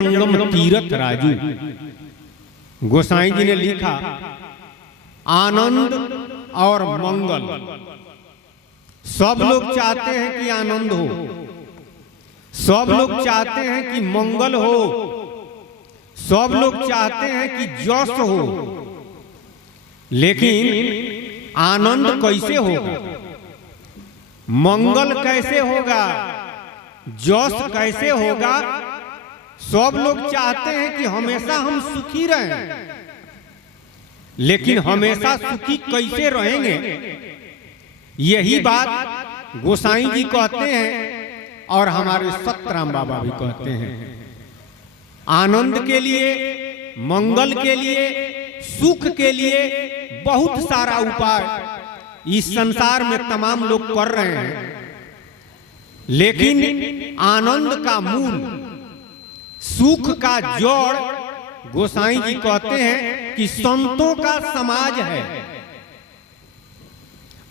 संगम तीरथ राजू। गोसाई जी ने लिखा, आनंद और मंगल। सब लोग चाहते हैं कि आनंद हो, सब लोग चाहते हैं कि मंगल हो, सब लोग चाहते हैं कि जस हो, लेकिन आनंद कैसे होगा, मंगल कैसे होगा, जस कैसे होगा। सब लोग चाहते हैं कि हमेशा हम सुखी रहें, लेकिन हमेशा सुखी कैसे रहेंगे, यही बात गोसाई जी कहते हैं और हमारे सतराम बाबा भी कहते हैं। आनंद के लिए, मंगल के लिए, सुख के लिए बहुत सारा उपाय इस संसार में तमाम लोग कर रहे हैं, लेकिन आनंद का मूल, सुख का जड़ गोसाई जी कहते हैं कि संतों का समाज है,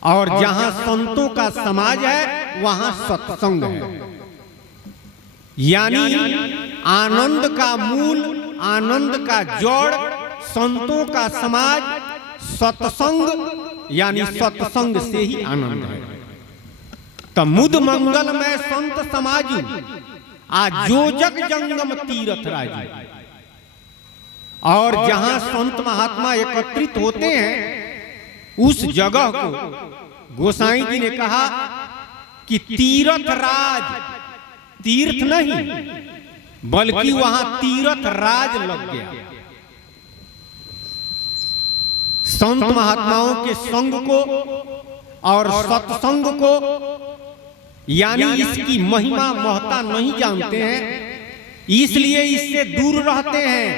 और जहां संतों का समाज है वहां सत्संग है। यानी आनंद का मूल, आनंद का जड़ संतों का समाज, सत्संग, यानी सत्संग से ही आनंद है। तमुद मंगल में संत समाजू, आजोजक जंगम तीरथ राजू। और जहां संत महात्मा एकत्रित होते हैं उस जगह को गोसाई जी ने कहा कि तीरथ राज, तीर्थ नहीं बल्कि वहां तीरथ राज लग गया। संत महात्माओं के संग को और सत्संग को, यानी इसकी महिमा महत्ता नहीं जानते हैं, इसलिए इससे दूर रहते हैं।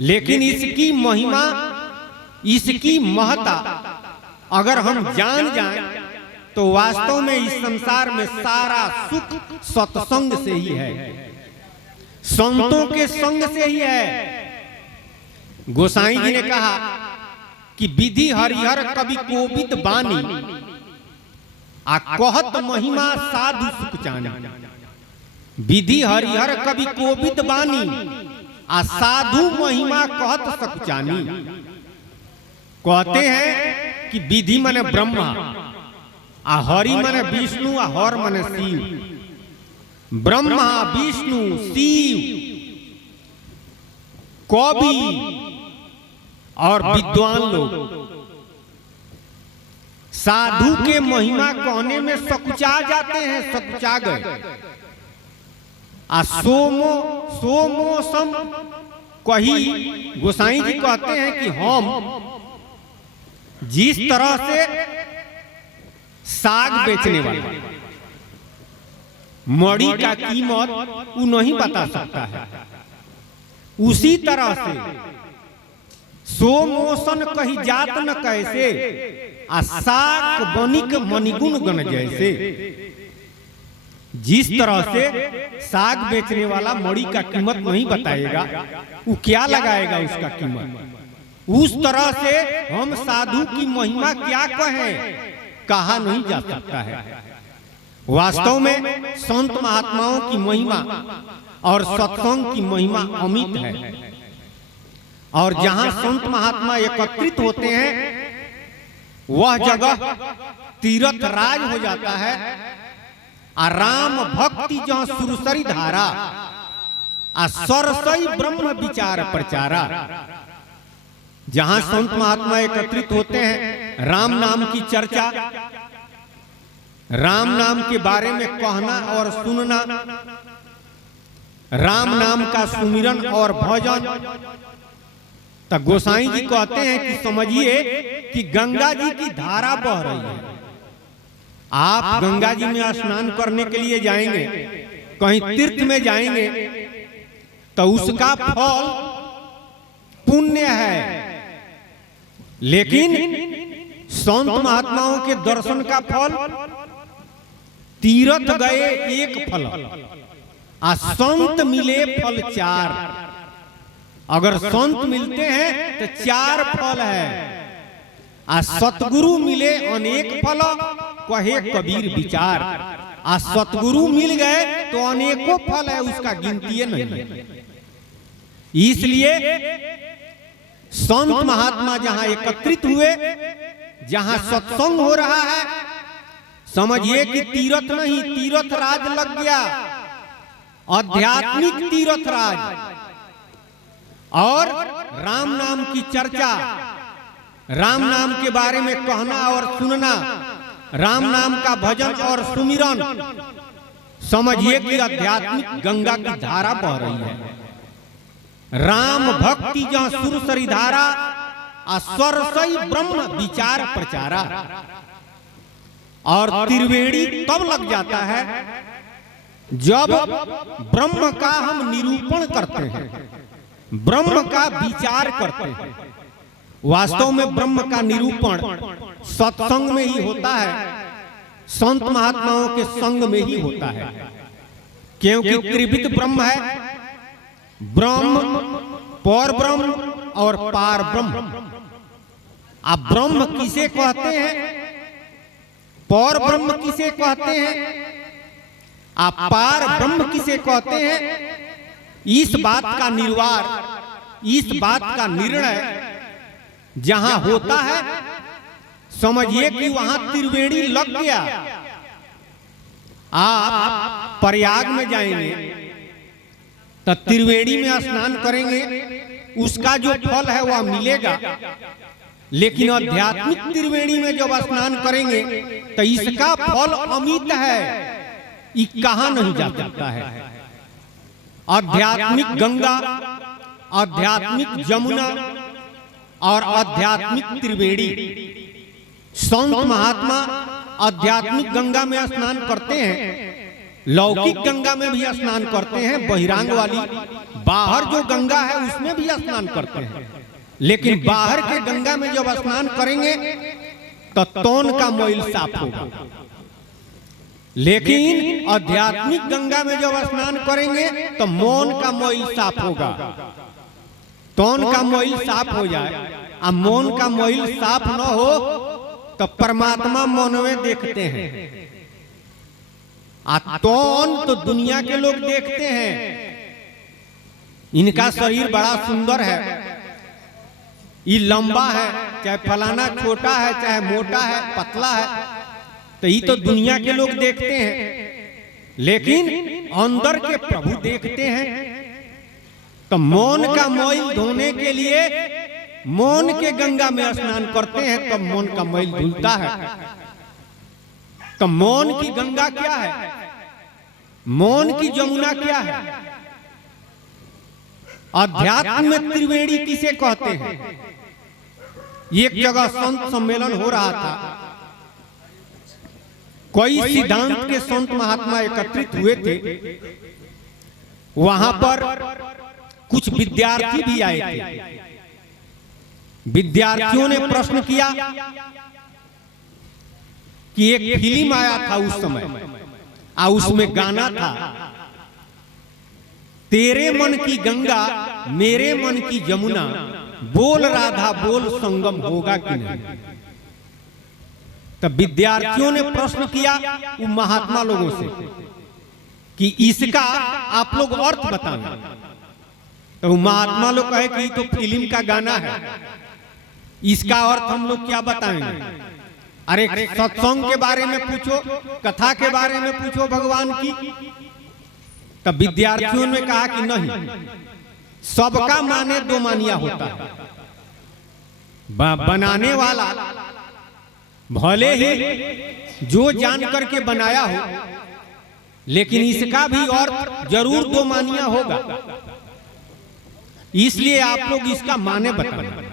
लेकिन इसकी महिमा, इसकी महत्ता अगर हम जान जाएं तो वास्तव में इस संसार में सारा सुख सत्संग से ही है, संतों के संग से ही है। गोसाई जी ने कहा कि विधि हरिहर कवि कोविद बानी, आ कहत महिमा साधु सुख चानी। विधि हरिहर कवि कोविद बानी, आ साधु महिमा कहत सुख चानी। कहते हैं कि विधि माने ब्रह्मा, आ हरि माने विष्णु, आ हर माने शिव। ब्रह्मा, विष्णु, शिव, कवि और विद्वान लोग साधु के महिमा कहने में सकुचा जाते हैं, सकुचा गए। आ सोमो सम कही गोसाई जी कहते हैं कि हम जिस तरह से साग बेचने वाला मड़ी का कीमत वो नहीं बता सकता है, उसी तरह से सोमोसन कही जात न कैसे, आ साक बनिक मणिगुण गण जैसे। जिस तरह से साग बेचने वाला मड़ी का कीमत नहीं बताएगा, वो क्या लगाएगा उसका कीमत, उस तरह से हम साधु की महिमा क्या कहें, कहा नहीं जा सकता है। वास्तव में संत महात्माओं की महिमा और सत्संग की महिमा अमित है, और जहां संत महात्मा एकत्रित होते हैं वह जगह तीरथ राज हो जाता है। राम भक्ति जहां सुरसरी धारा, आ सरसई ब्रह्म विचार प्रचारा। जहां संत महात्मा एकत्रित होते हैं, राम नाम की चर्चा, राम नाम के बारे में कहना और सुनना, राम नाम का सुमिरन और भजन। तो गोसाई जी कहते हैं कि समझिए कि गंगा जी की धारा बह रही है। आप गंगा जी में स्नान करने के लिए जाएंगे, कहीं तीर्थ में जाएंगे, तो उसका फल पुण्य है, लेकिन संत महात्माओं के दर्शन का फल, तीर्थ गए एक फल, आ संत मिले फल चार। अगर संत मिलते हैं तो चार फल है, आ सतगुरु मिले अनेक फल, कहे कबीर विचार। आ सतगुरु मिल गए तो अनेकों फल है, उसका गिनती नहीं है। इसलिए संत महात्मा जहां एकत्रित हुए, जहां सत्संग हो रहा है, समझिए कि तीर्थ नहीं, तीर्थ राज लग गया, आध्यात्मिक तीर्थ राज। और राम नाम की चर्चा, राम नाम के बारे में कहना और सुनना, राम नाम का भजन और सुमिरन, समझिए कि आध्यात्मिक गंगा की धारा बह रही है। राम भक्ति जहाँ सुर सरी धारा, आ सरसई ब्रह्म विचार प्रचारा। और त्रिवेणी तब लग जाता है जब ब्रह्म का हम निरूपण करते हैं, ब्रह्म का विचार करते हैं। वास्तव में ब्रह्म का निरूपण सत्संग में ही होता है, संत महात्माओं के संग में ही होता है, क्योंकि त्रिविध ब्रह्म है, ब्रह्म, पर ब्रह्म और पार ब्रह्म। अब ब्रह्म किसे कहते हैं, पर ब्रह्म किसे कहते हैं, आप पार ब्रह्म किसे कहते हैं, इस बात का निर्वार, इस बात का निर्णय जहां होता है, समझिए कि वहां त्रिवेणी लग गया। आप प्रयाग में जाएंगे तो त्रिवेणी में स्नान करेंगे, उसका जो फल है वह मिलेगा। लेकिन आध्यात्मिक त्रिवेणी में जब स्नान करेंगे तो इसका फल अमित है, ये कहां नहीं जा सकता है। आध्यात्मिक गंगा, आध्यात्मिक जमुना और आध्यात्मिक त्रिवेणी। संत महात्मा आध्यात्मिक गंगा में स्नान करते हैं, लौकिक गंगा में भी स्नान करते हैं, बहिरांग वाली बाहर जो गंगा है उसमें भी स्नान करते हैं। लेकिन बाहर के गंगा में जब स्नान करेंगे तो तौन का मोइल साफ होगा, लेकिन आध्यात्मिक गंगा में जब स्नान करेंगे तो मौन का मोइल साफ होगा। तौन का मोइल साफ हो जाए और मौन का मोइल साफ न हो तो परमात्मा मौन में देखते हैं। तौन तो दुनिया के लोग देखते हैं, इनका शरीर बड़ा सुंदर है, ये लंबा है, चाहे फलाना छोटा है, चाहे मोटा है, पतला है, तो ये तो दुनिया के लोग देखते हैं। लेकिन अंदर के प्रभु देखते हैं। तो मौन का मैल धोने के लिए मौन के गंगा में स्नान करते हैं, तब मौन का मैल धुलता है। तो मौन की गंगा क्या है, मौन की जमुना क्या है? अध्यात्म में त्रिवेणी किसे कहते हैं? एक जगह संत सम्मेलन हो रहा था, कई सिद्धांत के संत महात्मा एकत्रित हुए थे। वहां पर कुछ विद्यार्थी भी आए थे। विद्यार्थियों ने प्रश्न किया कि एक फिल्म आया था उस समय, और उसमें गाना था, तेरे मन की गंगा मेरे मन की जमुना, बोल राधा बोल संगम होगा कि नहीं। तब विद्यार्थियों ने प्रश्न किया वो महात्मा लोगों से कि इसका आप लोग अर्थ बताएं। तो महात्मा लोग कहे कि तो फिल्म का गाना है, इसका अर्थ हम लोग क्या बताएंगे? अरे सत्संग के बारे में पूछो, कथा के बारे में पूछो भगवान की। तब विद्यार्थियों ने कहा कि नहीं, सबका माने दो मानिया होता है। बनाने वाला भले ही जो जान करके बनाया हो, लेकिन इसका भी अर्थ जरूर दो मानिया होगा। इसलिए आप लोग इसका माने बताएं।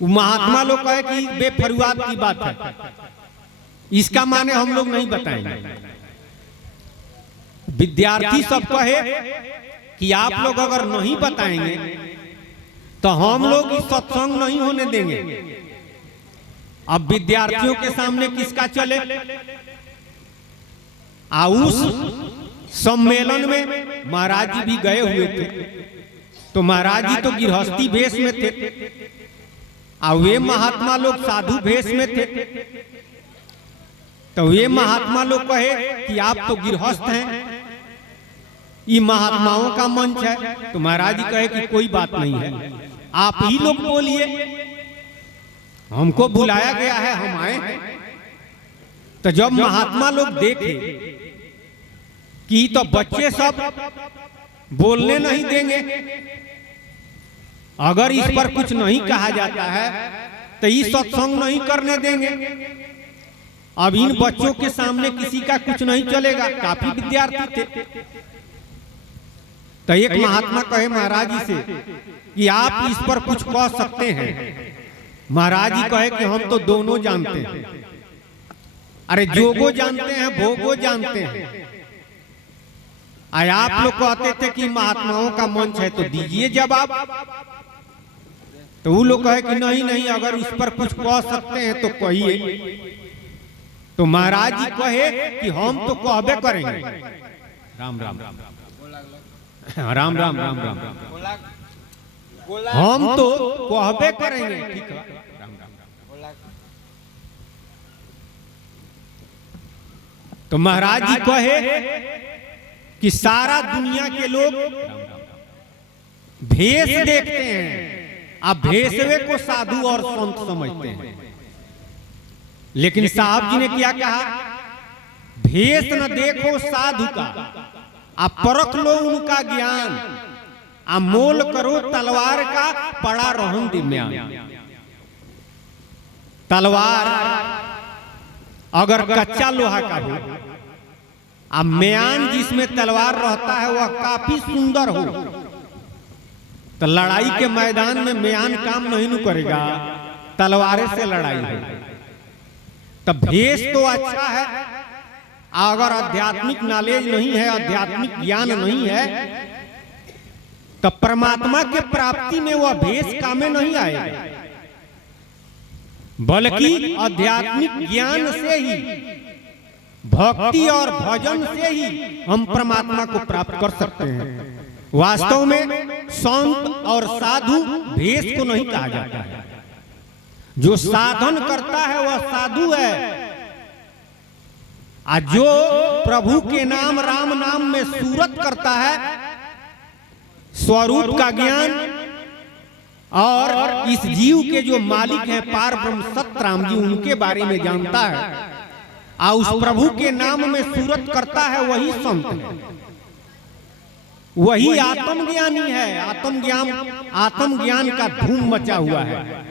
महात्मा लोग कहे कि बेफरुआत की बात है, इसका माने हम लोग नहीं बताएंगे। विद्यार्थी सब कहे कि आप लोग अगर नहीं बताएंगे तो हम लोग इस सत्संग नहीं होने देंगे। अब विद्यार्थियों के सामने किसका चले? उस सम्मेलन में महाराज जी भी गए हुए थे। तो महाराज जी तो गृहस्थी वेश में थे और वे महात्मा लोग साधु वेश में थे। तो ये महात्मा लोग कहे कि आप तो गृहस्थ हैं, ये महात्माओं का मंच है। तो महाराज जी कहे कि कोई बात नहीं है, आप ही लोग बोलिए, हमको बुलाया गया है, हम आए हैं। तो जब महात्मा लोग देखे कि तो बच्चे सब बोलने नहीं देंगे, अगर इस पर कुछ नहीं कहा जाता है तो ये सत्संग नहीं करने देंगे। अब इन बच्चों के सामने किसी का कुछ नहीं चलेगा, काफी विद्यार्थी थे। तो एक महात्मा कहे महाराज जी से कि आप इस पर कुछ कह सकते हैं। महाराज जी कहे कि हम तो दोनों जानते हैं। अरे जोगो जानते हैं, भोगो जानते हैं। आए आप लोग कहते थे कि महात्माओं का मंच है, तो दीजिए जवाब। तो वो लोग कहे कि नहीं नहीं, अगर इस पर कुछ कह सकते हैं तो कहिए। तो महाराज जी कहे कि हम तो कहबे करेंगे। राम राम राम राम राम राम, हम तो कहबे करेंगे, ठीक है। तो महाराज जी कहे कि सारा दुनिया के लोग भेष देखते हैं, आप भेषवे को साधु और संत समझते हैं। लेकिन साहब जी ने क्या कहा, भेष न देखो साधु का, आप परख लो उनका ज्ञान, आप मोल करो तलवार का, पड़ा रहन दिम्यान। तलवार अगर कच्चा लोहा का हो, अब म्यान जिसमें तलवार रहता है वह काफी सुंदर हो, तो लड़ाई के मैदान में म्यान काम नहीं न करेगा, तलवारे से लड़ाई है। तब भेष तो अच्छा है, अगर आध्यात्मिक नॉलेज नहीं है, आध्यात्मिक ज्ञान नहीं है, तो परमात्मा के प्राप्ति में वह भेष कामे नहीं आएगा, बल्कि आध्यात्मिक ज्ञान से ही, भक्ति और भजन से ही हम परमात्मा को प्राप्त कर सकते हैं। वास्तव में संत और साधु भेष को नहीं कहा जाता है। जो साधन करता है वह साधु है, और जो प्रभु के नाम राम नाम में सूरत करता है, स्वरूप का ज्ञान और इस जीव के जो मालिक हैं पार ब्रह्म सत्य राम जी, उनके बारे में जानता है और उस प्रभु के नाम में सूरत करता है, वही संत है, वही आत्मज्ञानी है। आत्मज्ञान का धूम मचा हुआ है।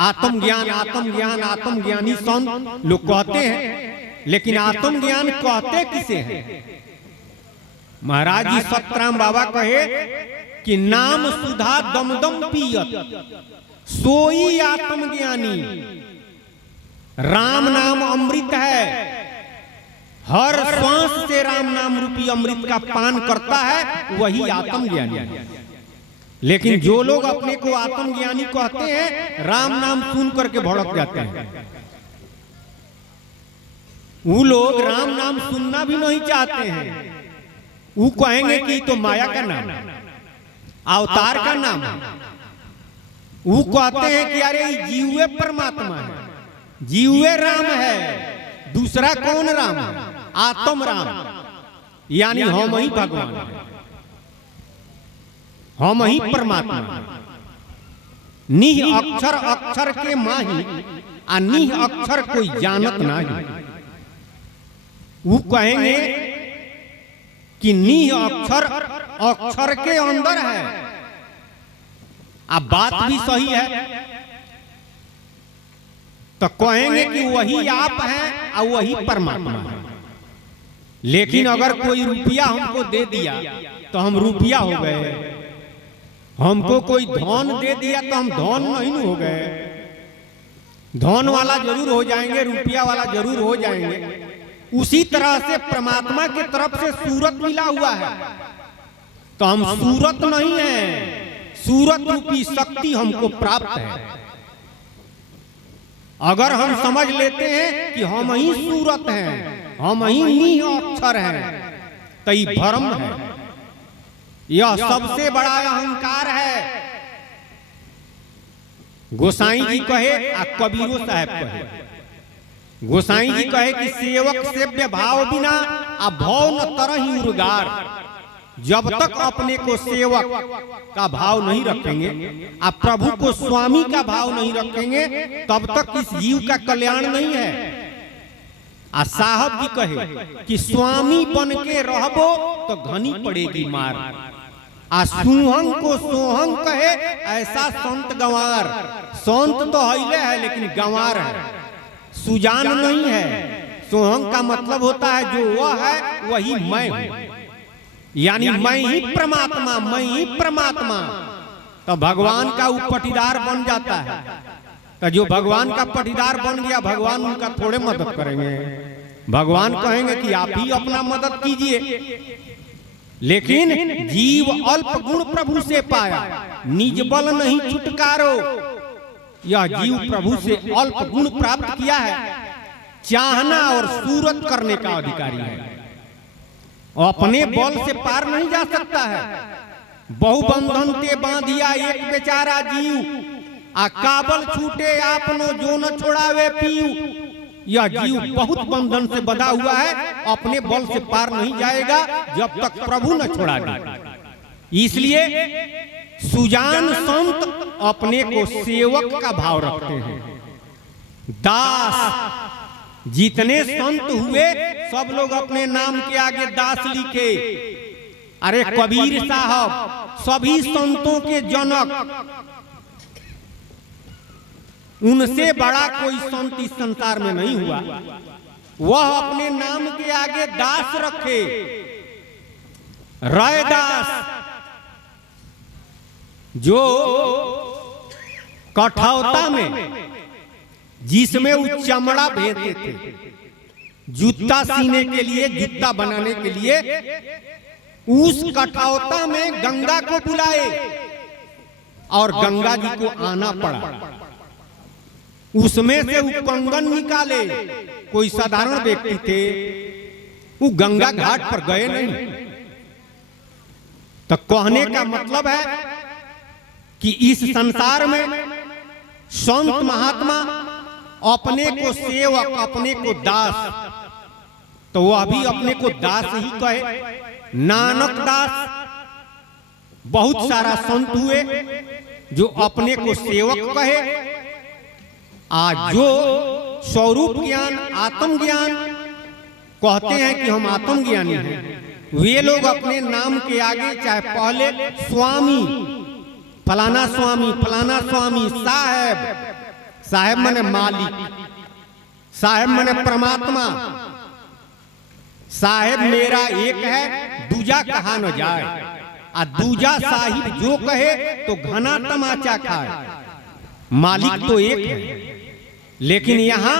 आत्मज्ञान आत्मज्ञान आत्मज्ञानी संत लोग कहते हैं, लेकिन आत्मज्ञान कहते किसे हैं? महाराज जी सतराम बाबा कहे कि नाम सुधा दमदम पियत सोई आत्मज्ञानी। राम नाम अमृत है, हर श्वास से राम नाम रूपी अमृत का पान करता है, वही आत्मज्ञानी है। लेकिन जो लोग अपने को आत्मज्ञानी कहते हैं, राम नाम सुन करके भड़क जाते हैं। वो लोग राम नाम सुनना भी नहीं चाहते हैं। वो कहेंगे कि तो माया का नाम, अवतार का नाम है। वो कहते हैं कि अरे जीवे परमात्मा है, जीवे राम है, दूसरा कौन राम है? आत्म राम, यानी हम ही भगवान है, हम ही परमात्मा। निह अक्षर अक्षर के माही, आ निह अक्षर कोई जानत नहीं। वो कहेंगे कि निह अक्षर अक्षर के अंदर है। अब बात भी सही है, तो कहेंगे कि वही आप हैं और वही परमात्मा है। लेकिन अगर कोई रुपया हमको दे दिया तो हम रुपया हो गए, हमको कोई धन दे दिया तो हम धन नहीं हो गए। धन वाला जरूर हो जाएंगे, रुपया वाला जरूर हो जाएंगे। उसी तरह से परमात्मा की तरफ से सूरत मिला हुआ है, तो हम सूरत नहीं है, सूरत रूपी शक्ति हमको प्राप्त है। अगर हम समझ लेते हैं कि हम ही सूरत हैं, हम ही निह अक्षर हैं, तो ये भ्रम है। यह सबसे बड़ा अहंकार है। गोसाई जी कहे आ कबीरो साहब कहे, गोसाई जी कहे कि सेवक सेव्य भाव बिना आ भव न तरहि उर्गार। जब तक अपने को सेवक का भाव नहीं रखेंगे, आप प्रभु को स्वामी का भाव नहीं रखेंगे, तब तक इस जीव का कल्याण नहीं है। आ साहब जी कहे कि स्वामी बन के रहबो तो घनी पड़ेगी मार। आ सुहंग को सोहंग कहे ऐसा संत गंवार। संत तो हईले है लेकिन गंवार है, सुजान नहीं है। सोहंग का मतलब होता है जो वह है वही मैं हूं, यानी मैं ही परमात्मा, मैं ही परमात्मा। तो भगवान का वो पटीदार बन जाता है। तो जो भगवान का पटीदार बन गया, भगवान उनका थोड़े मदद करेंगे। भगवान कहेंगे कि आप ही अपना मदद कीजिए। लेकिन जीव अल्प गुण प्रभु से पाया, निज बल नहीं छुटकारो। यह जीव प्रभु से अल्प गुण प्राप्त किया है, चाहना और सूरत करने का अधिकारी है। अपने बल से पार नहीं जा सकता है। बहुबंधन ते बांधिया एक बेचारा जीव, आ काबल छूटे आपनो जो न छोड़ावे पीऊ। यह जीव बहुत बंधन से बंधा हुआ है, अपने बल से पार नहीं जाएगा जब तक प्रभु न छोड़ा दे। इसलिए सुजान संत अपने को सेवक का भाव रखते हैं। दास जितने संत हुए सब लोग अपने नाम के आगे दास लिखे। अरे कबीर साहब सभी संतों के जनक, उनसे बड़ा कोई संत इस संसार में नहीं हुआ। वह अपने नाम के आगे दास रखे। रैदास जो कठौता में जिसमें वो चमड़ा भेजते थे जूता सीने के लिए, जूता बनाने के लिए, उस कठौता में गंगा को बुलाए और गंगा जी को आना पड़ा। उसमें से वो कंगन निकाले। कोई साधारण व्यक्ति थे, वो गंगा घाट पर गए नहीं। तो कहने का मतलब है कि इस संसार में संत महात्मा अपने को सेवक, अपने को दास, तो वो अभी अपने को दास ही कहे। नानक दास, बहुत सारा संत हुए जो अपने को सेवक कहे। आज जो स्वरूप ज्ञान, आत्मज्ञान कहते हैं कि हम आत्मज्ञानी हैं, वे लोग अपने नाम के आगे चाहे पहले स्वामी, फलाना स्वामी, फलाना स्वामी, साहेब, साहेब माने मालिक, साहेब माने परमात्मा, साहेब मेरा एक है, दूजा कहा न जाए। आ दूजा साहिब जो कहे तो घना तमाचा खाए। मालिक तो एक है, लेकिन यहां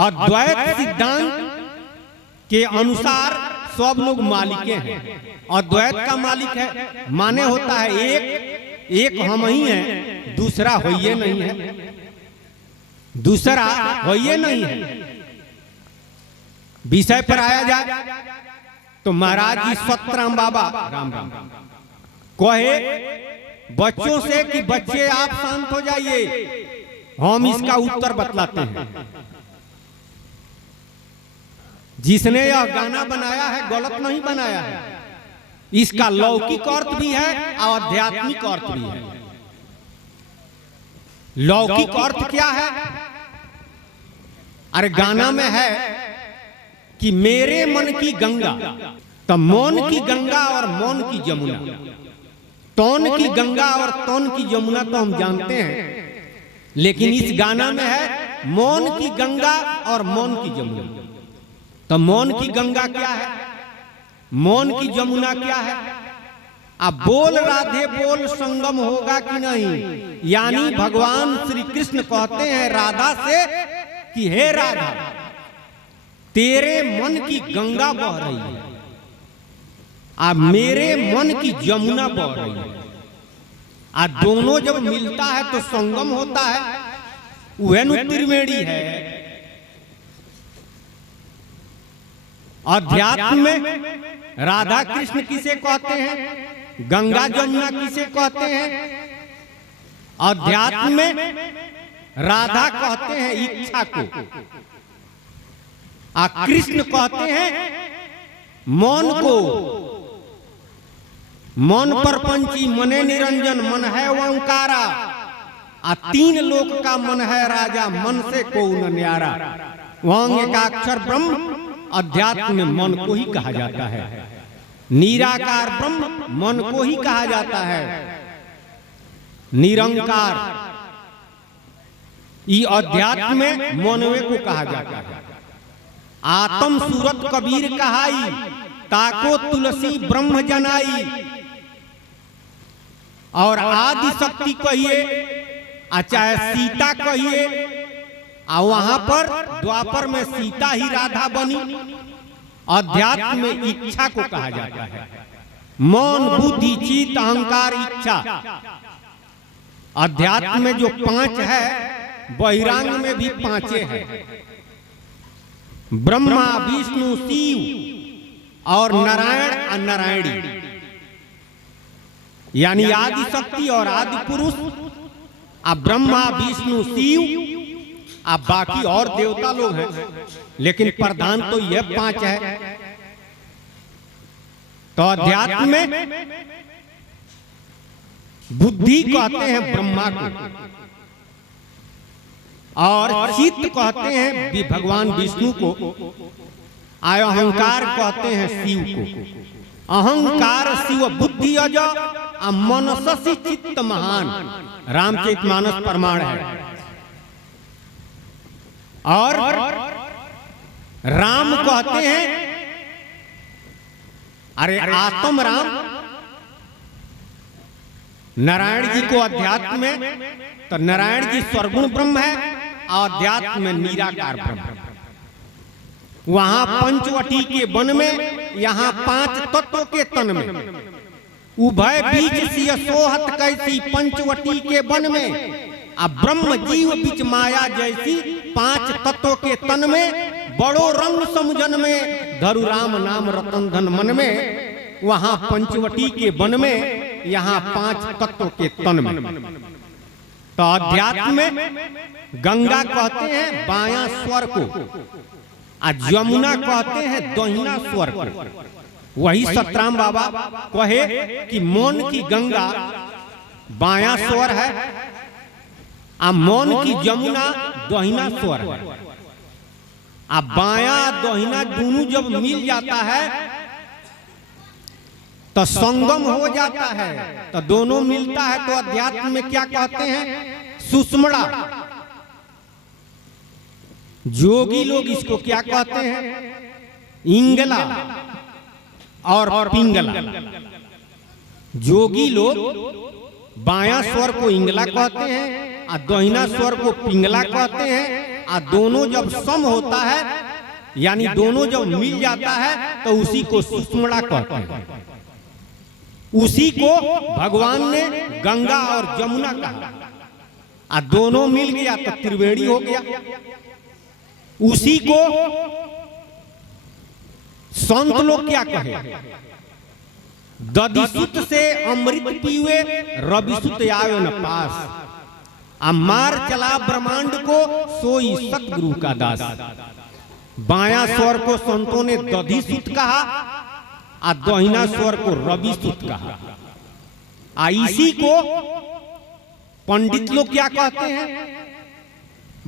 अद्वैत सिद्धांत के अनुसार सब लोग मालिके हैं। अद्वैत का मालिक है माने होता है एक, एक हम ही हैं, दूसरा होइए नहीं है, दूसरा होइए नहीं है। विषय पर आया जाए तो महाराज जी सतराम बाबा राम राम कहे बच्चों से कि बच्चे आप शांत हो जाइए, हम इसका उत्तर बतलाते हैं। जिसने यह गाना बनाया है गलत नहीं बनाया है, इसका लौकिक अर्थ भी है और आध्यात्मिक अर्थ भी है। लौकिक अर्थ क्या है? अरे गाना में है कि मेरे मन की गंगा, तो मन की गंगा और मौन की जमुना, तौन की गंगा और तौन की जमुना तो हम जानते हैं, लेकिन इस गाना में है मौन की गंगा और मौन की जमुना। तो मौन की गंगा क्या है, मौन की जमुना क्या है? अब बोल राधे बोल संगम होगा कि नहीं, यानी भगवान श्री कृष्ण कहते हैं राधा से कि हे राधा तेरे मन की गंगा बह रही है, अब मेरे मन की जमुना बह रही है। आ दोनों जब मिलता है तो संगम होता है, वह त्रिवेणी है। अध्यात्म में राधा कृष्ण किसे कहते हैं, गंगा जमुना किसे कहते हैं? अध्यात्म में राधा कहते हैं इच्छा को, कृष्ण कहते हैं मौन को। मन परपंची मने निरंजन, मन है ओंकारा। तीन लोक का मन है राजा, मन से को न न्यारा। वहां एकाक्षर ब्रह्म अध्यात्म में मन को ही कहा जाता है। निराकार ब्रह्म मन को ही कहा जाता है। निरंकार ये अध्यात्म में मनवे को कहा जाता है। आत्म सूरत कबीर कहाई, ताको तुलसी ब्रह्म जनाई। और आदि शक्ति कहिए, चाहे सीता कहिए, वहां पर द्वापर में सीता ही राधा बनी। अध्यात्म में इच्छा को कहा जाता है। मौन, बुद्धि, चित्त, अहंकार, इच्छा। अध्यात्म में जो पांच है, बहिरांग में भी पांचे हैं। ब्रह्मा, विष्णु, शिव और नारायण और नारायणी, यानी आदि शक्ति और आदि पुरुष। अब ब्रह्मा, विष्णु, शिव, अब बाकी और देवता लोग हैं, लेकिन प्रधान तो यह पांच है। तो अध्यात्म में बुद्धि कहते हैं ब्रह्मा को, और चित्त कहते हैं भगवान विष्णु को, अहंकार कहते हैं शिव को। अहंकार शिव बुद्धि अज मनसि चित्त महान, रामचरितमानस प्रमाण है। और राम कहते हैं, अरे आत्म राम। नारायण जी को अध्यात्म में, तो नारायण जी स्वर्गुण ब्रह्म है, अध्यात्म में निराकार ब्रह्म। वहां पंचवटी के वन में, यहाँ पांच तत्व के तन में। उभय बीच सिय सोहत कैसी, पंचवटी के वन में। अब ब्रह्म जीव बीच माया जैसी, पांच तत्व के तन में। बड़ो रंग समुजन में, धरु राम नाम रतन धन मन में। वहां पंचवटी के वन में, यहाँ पांच तत्व के तन में। तो अध्यात्म में गंगा कहते हैं बायां स्वर को, जमुना कहते हैं दहिना स्वर को। वही सतराम बाबा कहे कि मौन की गंगा बायां स्वर है, मौन की जमुना दहिना स्वर है। बायां दहिना दोनों जब मिल जाता है तो संगम हो जाता है, तो दोनों मिलता है। तो अध्यात्म में क्या कहते हैं? सुषमड़ा। जोगी लोग इसको क्या कहते हैं? इंगला और पिंगला। जोगी लोग बायां स्वर को इंगला कहते हैं और दहिना स्वर को पिंगला कहते हैं। और दोनों जब सम होता है, यानी दोनों जब मिल जाता है, तो उसी को सुषमड़ा कहते हैं। उसी को भगवान ने गंगा और जमुना कहा, और दोनों मिल गया तो त्रिवेणी हो गया। उसी को संत लोग क्या कहे? दधिसुत से अमृत पीवे, रविसुत आवे न पास। मार चला ब्रह्मांड को, सोई सतगुरु का दास। बायां स्वर को संतों ने दधिसुत कहा, और दहिना स्वर को रविसुत कहा। इसी को पंडित लोग क्या कहते हैं?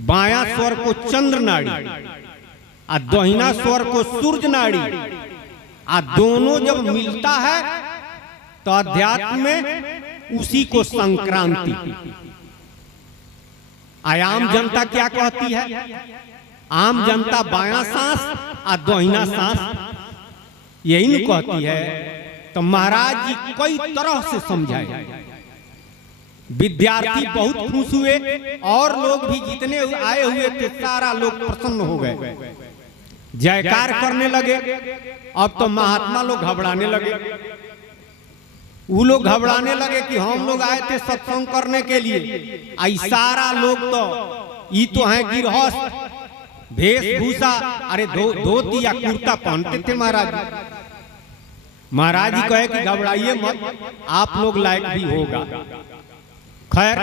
बायां स्वर को चंद्र नाड़ी और दहिना स्वर को सूर्य नाड़ी। दोनों जब मिलता है तो अध्यात्म में उसी को संक्रांति। आम जनता क्या कहती है? आम जनता बायां सांस और दहिना सांस यही नहीं कहती है। तो महाराज जी कई तरह से समझाए। विद्यार्थी बहुत खुश हुए, और लोग भी जितने आए हुए थे सारा लोग प्रसन्न हो गए, जयकार करने लगे। अब तो महात्मा लोग घबराने लगे। वो लोग घबराने लगे कि हम लोग आए थे सत्संग करने के लिए, आई सारा लोग तो ये तो है गिरहस्थ, वेशभूषा, अरे धोती या कुर्ता पहनते थे महाराज। महाराज जी कहे कि घबराइए मत, आप लोग लायक भी होगा। खैर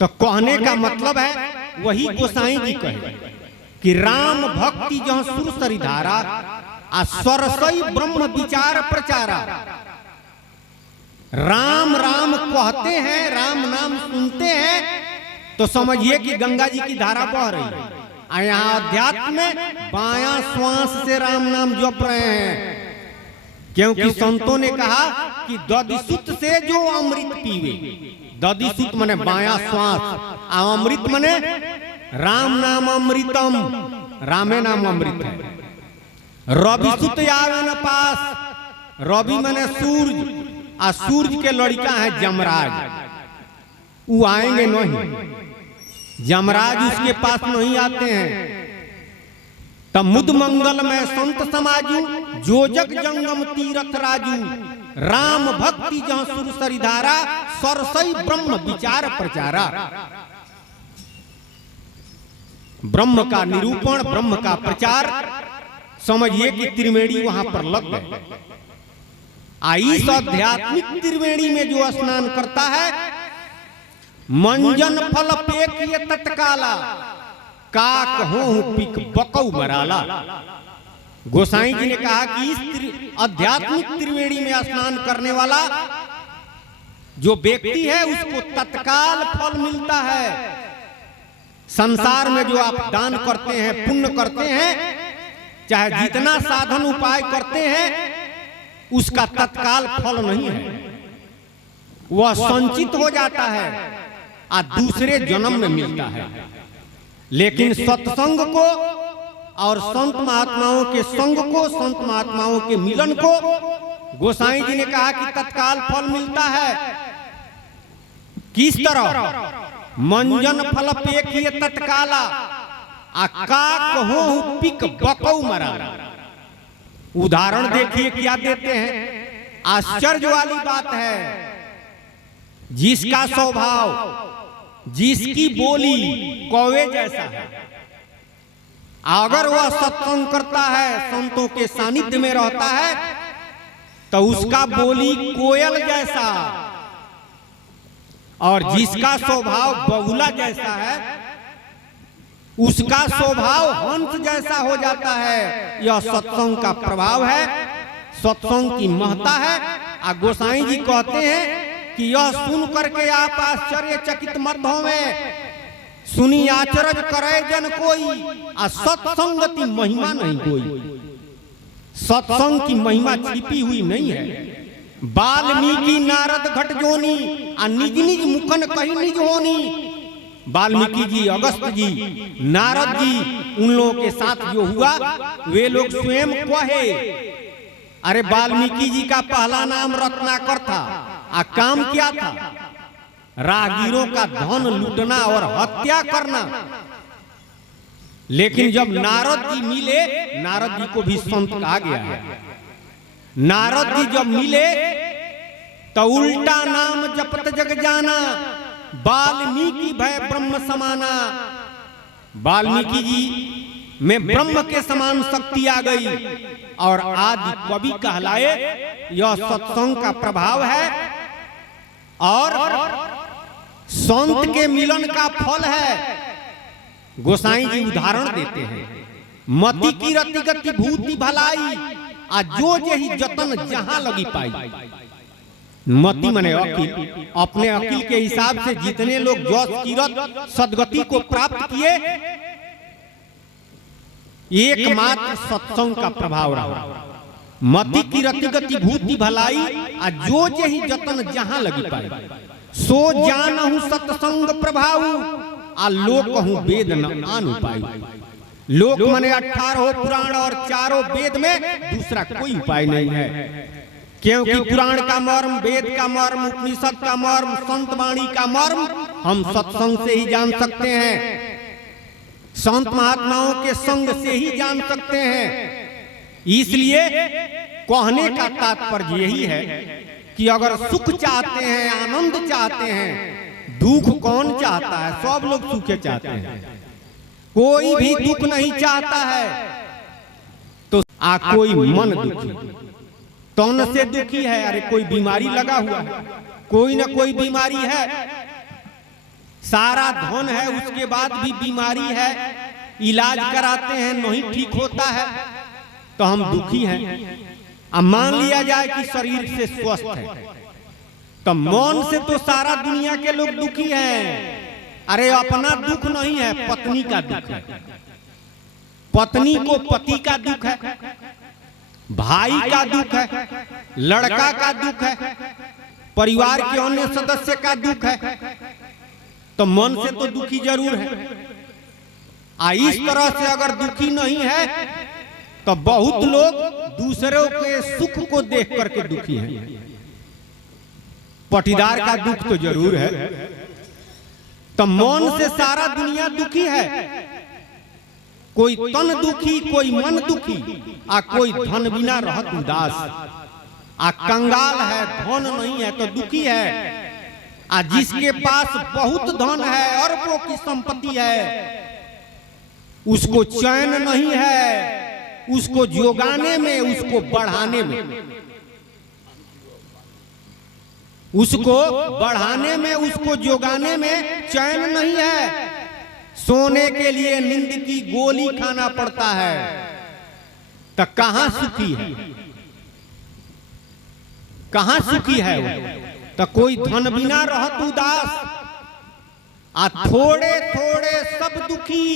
तो कहने का मतलब है वही गोसाई जी कहे कि राम भक्ति जहाँ सुर सरिधारा आ सरसई ब्रह्म विचार प्रचारा। राम राम कहते हैं, राम नाम सुनते हैं तो समझिए कि गंगा जी की धारा बह रही है। यहाँ अध्यात्म में बायां श्वास से राम नाम जप रहे हैं, क्योंकि संतों ने कहा कि दधिसुत से जो अमृत पीवे, दधिसुत मने बायां श्वास, अमृत मने राम नाम अमृतम, रामे नाम अमृत है। रवि सुत आवे न पास, रवि मने सूरज, आ सूरज के लड़का है जमराज, वो आएंगे नहीं, जमराज उसके पास नहीं आते हैं। तब मुद मंगल में संत समाजू, जो जग जंगम तीरथ राजू, राम भक्ति जहाँ सुर सरिधारा, सरसई ब्रह्म विचार प्रचारा। ब्रह्म का निरूपण, ब्रह्म का प्रचार, समझिए कि त्रिवेणी वहां पर लग गए। इस आध्यात्मिक त्रिवेणी में जो स्नान करता है, मंजन फल पेक ये तत्काला, काक हो पिक बकौ मराला। गोसाई जी ने कहा कि इस आध्यात्मिक त्रिवेणी में स्नान करने वाला जो व्यक्ति है उसको तत्काल फल मिलता है। संसार में जो आप दान करते हैं, पुण्य करते हैं, चाहे जितना साधन उपाय करते हैं, उसका तत्काल फल नहीं है, वह संचित हो जाता है और दूसरे जन्म में मिलता है। लेकिन सत्संग को और संत महात्माओं के संग को, संत महात्माओं के मिलन को गोसाई जी ने कहा कि तत्काल फल मिलता है। किस तरह? मंजन फल पेखिए तत्काला, काक हो पिक बकौ मरा। उदाहरण देखिए क्या देते हैं, आश्चर्य वाली बात है। जिसका स्वभाव, जिसकी बोली कौवे जैसा है, अगर वह सत्संग करता है, संतों के सानिध्य में रहता है, तो उसका बोली कोयल जैसा, और जिसका स्वभाव बगुला जैसा है, उसका स्वभाव हंस जैसा हो जाता है। यह सत्संग का प्रभाव है, सत्संग की महत्ता है। गोसाई जी कहते हैं कि यह सुन करके आप आश्चर्यचकित मत होवें, सुनी आचरज करे जन कोई, सत्संगति महिमा नहीं कोई। सत्संग की महिमा छिपी हुई नहीं है। वाल्मीकि नारद घट जोनी, निज निज मुखन कही निज होनी। वाल्मीकि जी, अगस्त जी, नारद जी, उन लोगों के साथ जो हुआ वे लोग स्वयं कहे। अरे वाल्मीकि जी का पहला नाम रत्नाकर था, काम क्या था? राहगीरों का धन लूटना और हत्या करना। लेकिन जब नारद जी मिले, नारद जी को भी संत कहा गया है, नारद जी जब मिले तो उल्टा नाम जपत जग जाना, वाल्मीकि भय ब्रह्म समाना। वाल्मीकि जी में ब्रह्म के समान शक्ति आ गई और आदि कवि कहलाए। यह सत्संग का प्रभाव है और संत के मिलन का फल है। गोसाई जी उदाहरण देते हैं, मति की रति गति भूति भलाई, जो जही जतन जहां लगी पाई। मति मने अकिल, अपने अकिल के हिसाब से जितने लोग जस कीरत सदगति को प्राप्त किए, एकमात्र सत्संग का प्रभाव रहा। मति की रति गति भूति भलाई, जो जही जतन जहां लगी पाई। सो जानहु सत्संग प्रभाव, लोक कहूं वेद न आनु पाई। लोक मने 18 पुराण और 4 वेद में दूसरा कोई उपाय नहीं है, क्योंकि पुराण का मर्म, वेद का मर्म, उपनिषद का मर्म, संत वाणी का मर्म हम सत्संग से ही जान सकते हैं, संत महात्माओं के संग से ही जान सकते हैं। इसलिए कहने का तात्पर्य यही है कि अगर सुख चाहते हैं, आनंद चाहते हैं, दुख कौन चाहता है? सब लोग सुख चाहते हैं, कोई भी दुख नहीं चाहता है। तो कोई मन दुखी, तन से दुखी है, अरे कोई बीमारी लगा हुआ है, कोई ना कोई बीमारी है, सारा धन है, उसके बाद भी बीमारी है, इलाज कराते हैं नहीं ठीक होता है तो हम दुखी हैं। अब मान लिया जाए कि शरीर से स्वस्थ है तो मन से तो सारा दुनिया के लोग दुखी हैं। अरे अपना दुख नहीं है, पत्नी का दुख है, पत्नी को पति का दुख है, भाई का दुख है, लड़का का दुख है, परिवार के अन्य सदस्य का दुख है, तो मन से तो दुखी जरूर है। इस तरह से अगर दुखी नहीं है तो बहुत लोग दूसरों के सुख को देख करके दुखी हैं। पटीदार का दुख तो जरूर है, तो मन से सारा दुनिया दुखी है। कोई तन दुखी, कोई मन दुखी, कोई धन बिना रहत उदास, कंगाल है, धन नहीं है तो दुखी है। जिसके पास बहुत धन है, अरबों की संपत्ति है, उसको चैन नहीं है, उसको जोगाने में, उसको बढ़ाने में, उसको बढ़ाने में, उसको जोगाने में चैन नहीं है। सोने के लिए नींद की गोली खाना पड़ता है, तो कहां सुखी है, कहां सुखी है वो? तो कोई धन बिना रहत उदास, थोड़े थोड़े सब दुखी,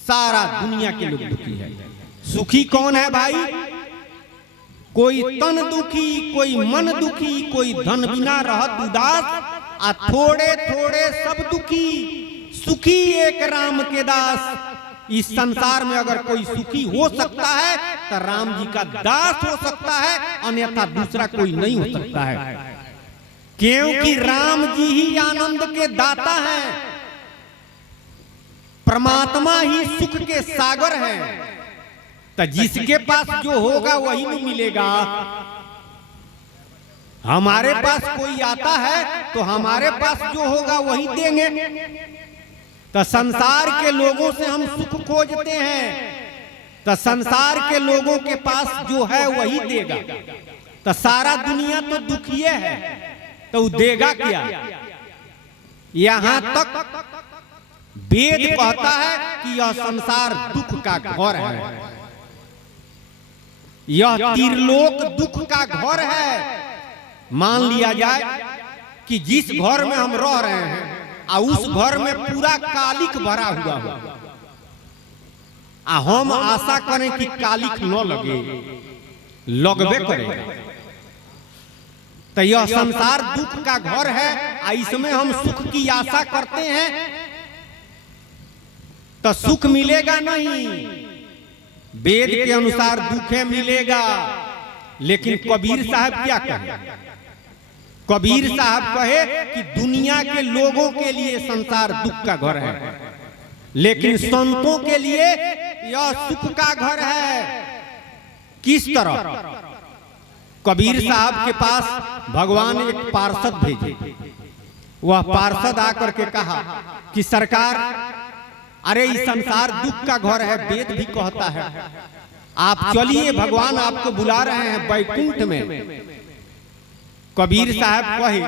सारा दुनिया के लोग दुखी है। सुखी कौन है भाई? कोई तन दुखी, कोई मन दुखी, कोई धन बिना रहत उदास, थोड़े थोड़े सब दुखी, सुखी एक राम के दास। इस संसार में अगर कोई सुखी हो सकता है तो राम जी का दास हो सकता है, अन्यथा दूसरा कोई नहीं हो सकता है, क्योंकि राम जी ही आनंद के दाता हैं, परमात्मा ही सुख के सागर हैं। तो जिसके पास जो होगा वही नहीं मिलेगा। हमारे पास कोई आता है तो हमारे पास जो होगा वही देंगे। तो संसार के लोगों से हम सुख खोजते हैं, तो संसार के लोगों के पास जो है वही देगा। तो सारा दुनिया तो दुखी है, तो देगा क्या? यहां तक वेद कहता है कि यह संसार दुख का घर है, यह त्रिलोक दुख का घर है। मान लिया जाए कि जिस घर में हम रह रहे हैं उस घर में पूरा कालिक भरा हुआ हो, हम आशा करें कि कालिक न लगे, लगबे करेगा, तो यह संसार दुख का घर है। इसमें हम सुख की आशा करते हैं तो सुख मिलेगा नहीं, वेद के अनुसार दुखे मिलेगा। लेकिन कबीर साहब क्या कहे? कबीर साहब कहे कि दुनिया के लोगों के लिए संसार दुख का घर है, लेकिन संतों के लिए यह सुख का घर है। किस तरह? कबीर साहब के पास भगवान एक पार्षद भेजे, वह पार्षद आकर के कहा कि सरकार, अरे इस संसार दुख का घर है, वेद भी कहता है, आप चलिए, भगवान आपको बुला रहे हैं बैकुंठ में। कबीर साहब कहे,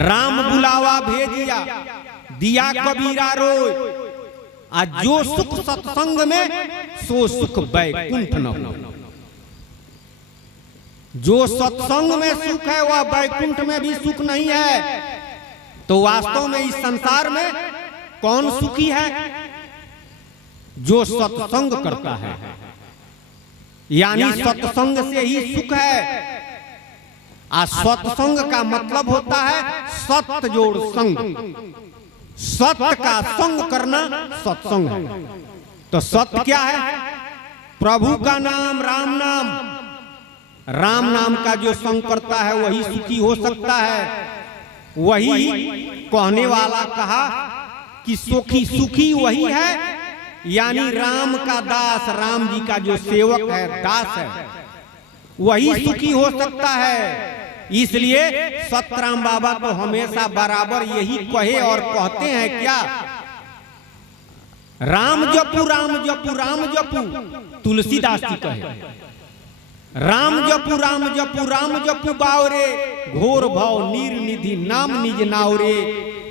राम बुलावा भेजिया, दिया कबीरा रोय, जो सुख सत्संग में सो सुख बैकुंठ न हो। जो सत्संग में सुख है वह बैकुंठ में भी सुख नहीं है। तो वास्तव में इस संसार में कौन सुखी है? जो सत्संग करता है, यानी सत्संग से ही सुख है। सत्संग का मतलब होता है सत्य जोड़ संग, सत्य का संग करना सत्संग है। तो सत्य क्या है? प्रभु का नाम, राम नाम। राम नाम का जो संग करता है वही सुखी हो सकता है। वही कहने वाला कहा कि सुखी सुखी वही है, यानी राम का दास, राम जी का जो सेवक है, दास है, वही सुखी हो सकता है। इसलिए सतराम बाबा तो हमेशा बराबर यही कहे और कहते हैं क्या? राम जपू, राम जपू, राम जपू। तुलसीदास जी कहे, राम जपू, राम जपू, राम जपू बावरे, घोर भाव नीर निधि नाम निज नावरे।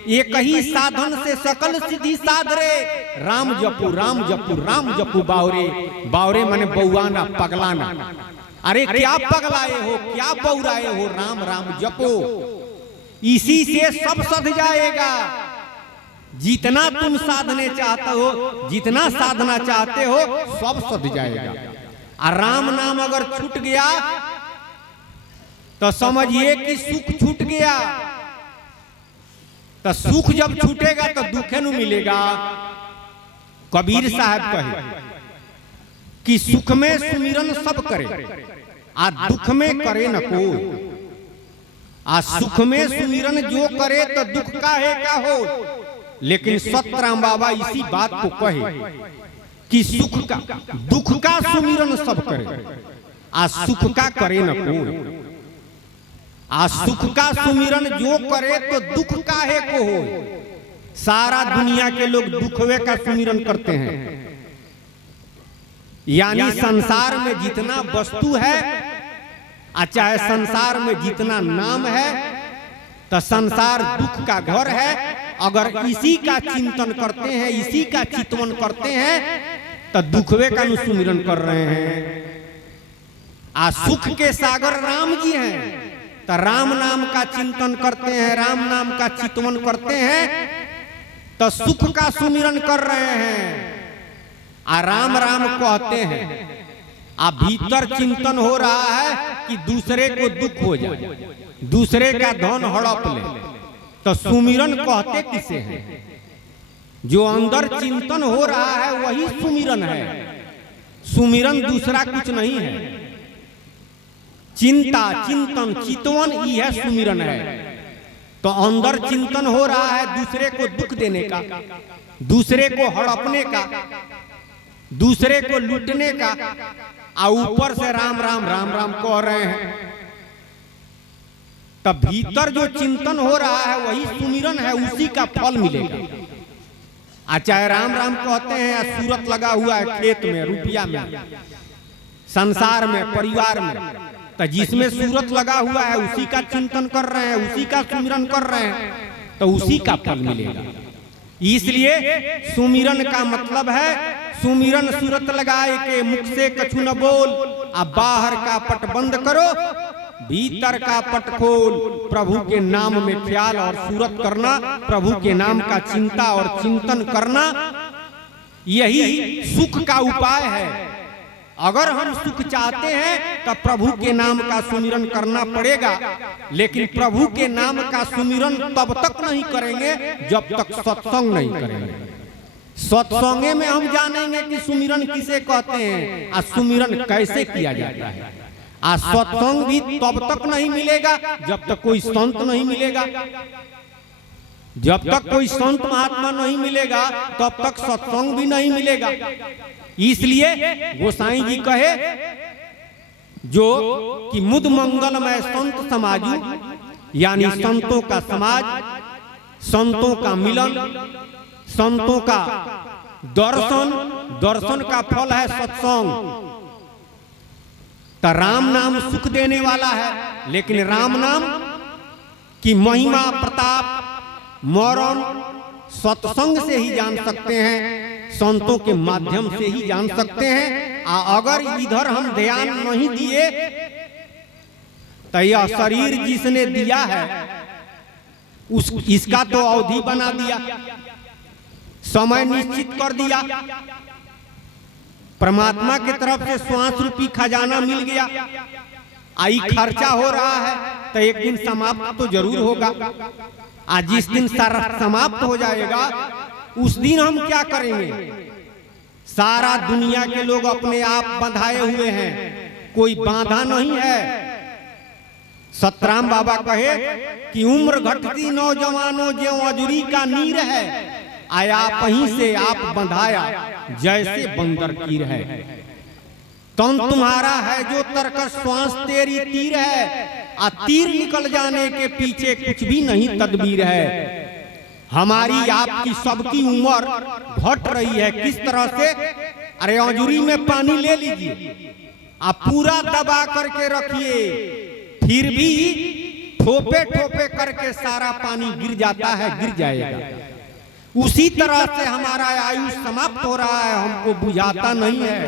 एक ही साधन से सकल सिद्धि साधरे। राम जपू राम जपू राम जपू बावरे। बावरे माने बउआना पगलाना। अरे क्या पगलाए हो, क्या बौराए हो, राम राम जपो, इसी से सब सध जाएगा। जितना तुम साधने चाहते हो, जितना साधना चाहते हो, सब सध जाएगा। और राम नाम अगर छूट गया तो समझिए कि सुख छूट गया। तो सुख जब छूटेगा तो दुखे न मिलेगा। कबीर साहब कहे कि सुख में सुमिरन सब करे, आ दुख में करे न कोई। आ सुख में सुमिरन जो करे तो दुख का है क्या हो। लेकिन सतराम बाबा इसी बात को कहे कि सुख का दुख का सुमिरन सब करे, आ सुख का करे न कोई। आ सुख का सुमिरन जो करे तो दुख काहे को हो। सारा दुनिया के लोग दुखवे का सुमिरन करते हैं। यानी संसार में जितना वस्तु है, चाहे संसार में जितना नाम है, तो संसार दुख का घर है। अगर इसी का चिंतन करते हैं, इसी का चितवन करते हैं, तो दुखवे का सुमिरन कर रहे हैं। आ सुख के सागर राम जी हैं, तो राम नाम का चिंतन करते हैं, राम नाम का चितवन करते हैं, तो सुख का सुमिरन कर रहे हैं। आ राम राम कहते हैं, आ भीतर चिंतन हो रहा है कि दूसरे को दुख हो जाए, दूसरे का धन हड़प ले, तो सुमिरन कहते किसे हैं। जो अंदर चिंतन हो रहा है वही सुमिरन है। सुमिरन दूसरा कुछ नहीं है। चिंता चिंतन चितवन यह सुमिरन है। तो अंदर चिंतन हो रहा है दूसरे को दुख देने का, दूसरे को हड़पने का, दूसरे को लूटने का, और ऊपर से राम राम राम राम कह रहे हैं। तब भीतर जो चिंतन हो रहा है वही सुमिरन है, उसी का फल मिलेगा। चाहे राम राम कहते हैं या सूरत लगा हुआ है खेत में, रुपया में, संसार में, परिवार में, तो जिसमें सूरत लगा हुआ है उसी का चिंतन कर रहे हैं, उसी का सुमिरन कर रहे हैं, तो उसी का फल मिलेगा। इसलिए सुमिरन का मतलब है सुमिरन सूरत लगाए के मुख से कछु न बोल। अब बाहर का पट बंद करो, भीतर का पट खोल। प्रभु के नाम में ख्याल और सूरत करना, प्रभु के नाम का चिंता और चिंतन करना, यही सुख का उपाय है। अगर हम सुख चाहते हैं तो प्रभु के नाम का सुमिरन करना पड़ेगा। लेकिन प्रभु के नाम का सुमिरन तब तक नहीं करेंगे जब तक सत्संग नहीं करेंगे। सत्संगे में हम जानेंगे कि सुमिरन किसे कहते हैं और सुमिरन कैसे किया जाता है। सत्संग भी तब तक नहीं मिलेगा जब तक कोई संत नहीं मिलेगा। जब तक कोई संत महात्मा नहीं मिलेगा तब तक सत्संग भी नहीं मिलेगा। इसलिए गोसाई जी कहे जो कि मुद मंगलमय संत समाजू, यानी संतों का समाज, संतों का मिलन, संतों का दर्शन, दर्शन का फल है सत्संग। तो राम नाम सुख देने वाला है, लेकिन राम नाम की महिमा प्रताप मरण सत्संग से ही जान सकते हैं, संतों के माध्यम से ही जान सकते हैं। अगर इधर हम ध्यान नहीं दिए तो यह शरीर जिसने दिया है इसका तो अवधि बना दिया, समय निश्चित कर दिया। परमात्मा की तरफ से श्वास रूपी खजाना मिल गया, आई खर्चा हो रहा है तो एक दिन समाप्त तो जरूर होगा। आज जिस दिन सारा समाप्त हो जाएगा उस दिन हम क्या करेंगे। सारा दुनिया के लोग अपने आप बंधाए हुए हैं, कोई बांधा नहीं है। सतराम बाबा कहे कि उम्र घटती नौजवानों जो अजूरी का नीर है, आया पहीं से आप बंधाया जैसे बंदर कीर है। तन तुम्हारा है जो तरकश श्वास तेरी तीर है, आ तीर निकल जाने के पीछे कुछ भी नहीं तदबीर है। हमारी आपकी सबकी उम्र घट रही है, किस तरह से। अरे अजूरी में पानी ले लीजिए, आप पूरा दबा करके रखिए, फिर भी ठोपे ठोपे करके सारा पानी गिर जाता है, गिर जाएगा। उसी तरह से हमारा आयु समाप्त हो रहा है, हमको बुझाता नहीं है।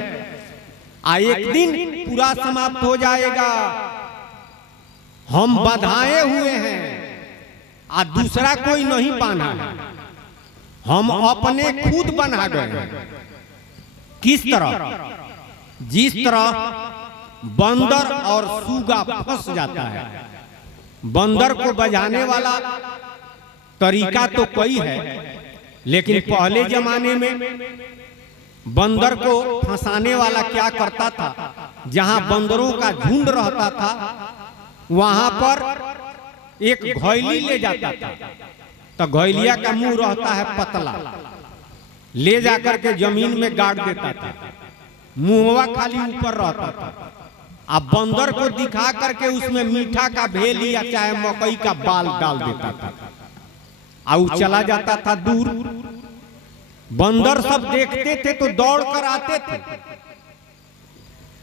एक दिन पूरा समाप्त हो जाएगा। हम बंधाए हुए हैं और दूसरा कोई नहीं बांधा है, हम अपने खुद बना गए। किस तरह? जिस तरह बंदर और सूगा फंस जाता है। बंदर को बजाने वाला तरीका तो कई है, लेकिन पहले जमाने में बंदर को फंसाने वाला क्या करता था, जहां बंदरों का झुंड रहता था वहां पर एक घोइली ले जाता था। तो घोइलिया का मुंह रहता है पतला, ले जाकर के जमीन में गाड़ देता था, मुंहवा खाली ऊपर रहता था। अब बंदर को दिखा करके उसमें मीठा का भेल या चाहे मकई का बाल डाल देता था और चला जाता था दूर। बंदर सब देखते थे तो दौड़ कर आते थे।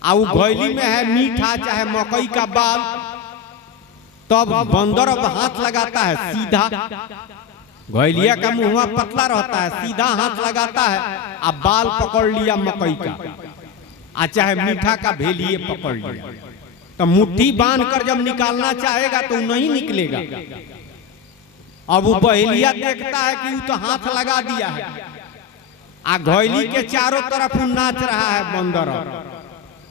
और घोइली में है मीठा चाहे मकई का बाल, तब बंदर अब हाथ लगाता है सीधा। घोइलिया का मुंह पतला रहता है, सीधा हाथ लगाता है, अब बाल पकड़ लिया मकई का, चाहे मीठा का भेलिए पकड़ लिया। तो मुट्ठी बांध कर जब निकालना चाहेगा तो नहीं निकलेगा। अब वो बहेलिया देखता है कि वो तो हाथ लगा दिया है, घोइली के चारों तरफ नाच रहा है बंदर।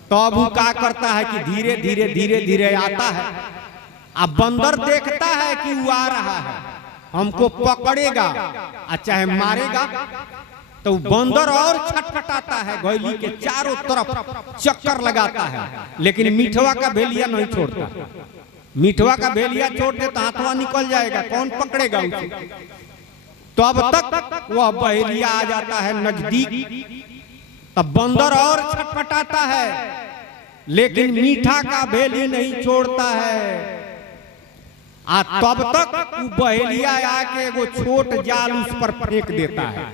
तो अब वो क्या करता है कि धीरे धीरे धीरे धीरे आता है। अब बंदर देखता है कि वो आ रहा है, हमको पकड़ेगा चाहे मारेगा। तो बंदर और छटपटाता है, घोइली के चारों तरफ चक्कर लगाता है, लेकिन मिठवा का भेलिया नहीं छोड़ता। मिठवा का भेलिया छोड़ दे तो हाथवा निकल जाएगा, कौन पकड़ेगा उसे। तो अब तक वह बहेलिया आ जाता है नजदीक। तब बंदर और छटपटाता है, लेकिन मीठा का भेली नहीं छोड़ता है। तब तक बहेलिया आके एगो छोट जाल उस पर फेंक देता है।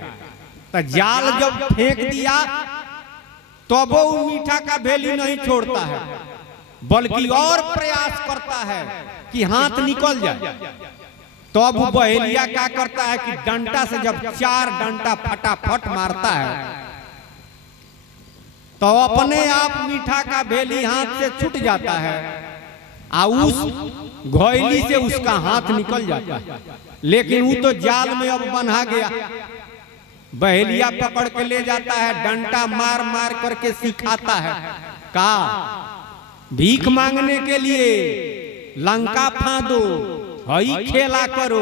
तो जाल जब फेंक दिया तब वो मीठा का भेली नहीं छोड़ता है, बल्कि और प्रयास करता है कि हाथ निकल जाए। तो अब वो बहेलिया क्या करता है कि डंडा से जब 4 डंडा फटाफट मारता है तो अपने आप मीठा का भेली हाथ से छूट जाता है और उस घोइली से उसका हाथ निकल जाता है। लेकिन वो तो जाल में अब बंधा गया। बहेलिया पकड़ के ले जाता है, डंडा मार मार करके सिखाता है का भीख मांगने के लिए लंका फांदो, हई खेला करो,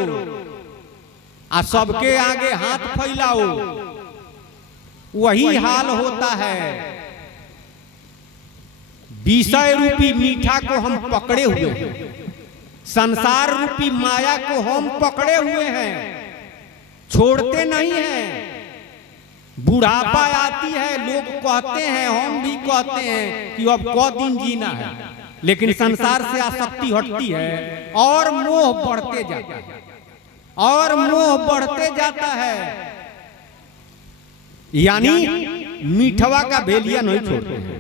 सबके आगे हाथ फैलाओ। वही हाल होता है। विषय रूपी मीठा को हम पकड़े हुए हैं, संसार रूपी माया को हम पकड़े हुए हैं, छोड़ते नहीं हैं। बुढ़ापा आती है, लोग कहते हैं, हम भी कहते हैं कि अब क दिन जीना है, लेकिन संसार से आसक्ति हटती है और मोह बढ़ते जाता है, और मोह बढ़ते जाता है। यानी मीठवा का भेलिया नहीं छोड़ते हैं।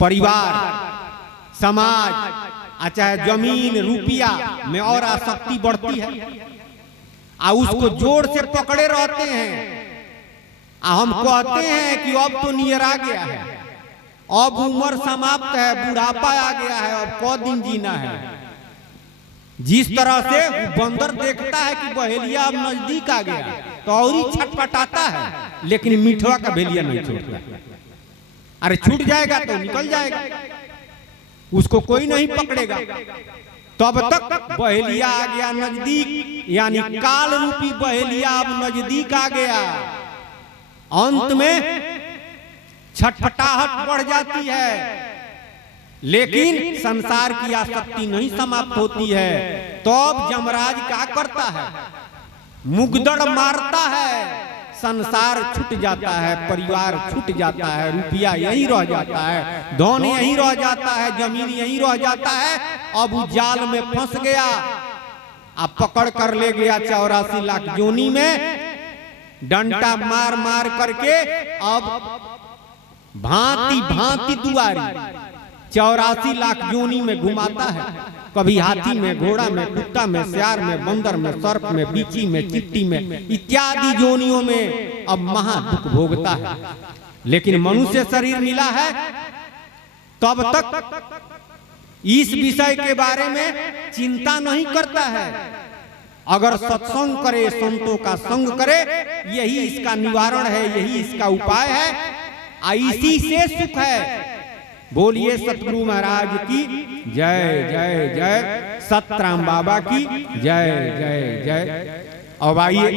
परिवार, समाज, चाहे जमीन रुपया में और आसक्ति बढ़ती है और उसको जोर से पकड़े रहते हैं। हम कहते हैं कि अब तो नियर आ गया है, अब उम्र समाप्त है, बुढ़ापा आ गया है, अब क दिन जीना है। जिस तरह से बंदर देखता है कि बहेलिया अब नजदीक आ गया तो और ही छटपटाता है, लेकिन मीठवा का भेलिया नहीं छोड़ता। अरे छूट जाएगा तो निकल जाएगा, उसको कोई नहीं पकड़ेगा। तब तक बहेलिया आ गया नजदीक, यानी काल रूपी बहेलिया अब नजदीक आ गया। अंत में छटपटाहट बढ़ जाती है, लेकिन संसार की आसक्ति नहीं समाप्त होती है। तो अब यमराज क्या करता है, मुगदड़ मारता है, संसार छूट जाता है, परिवार छूट जाता है, रुपया यहीं रह जाता है, धन यहीं रह जाता है, जमीन यहीं रह जाता है। अब वो जाल में फंस गया, अब पकड़ कर ले गया 84 लाख जोनी में, डंडा मार मार करके अब भांति भांति दुआरी 84 लाख योनि में घुमाता है, कभी हाथी में, घोड़ा में, कुत्ता में, सियार में, बंदर में, सर्प में, बीची में, चिट्टी में इत्यादि योनियों में अब महा दुख भोगता है। लेकिन मनुष्य शरीर मिला है तब तक इस विषय के बारे में चिंता नहीं करता है। अगर सत्संग करे, संतों का संग करे, यही इसका निवारण है, यही इसका उपाय है, इसी से सुख है। बोलिए सतगुरु महाराज की जय जय जय, सतराम बाबा की जय जय जय। अब आइए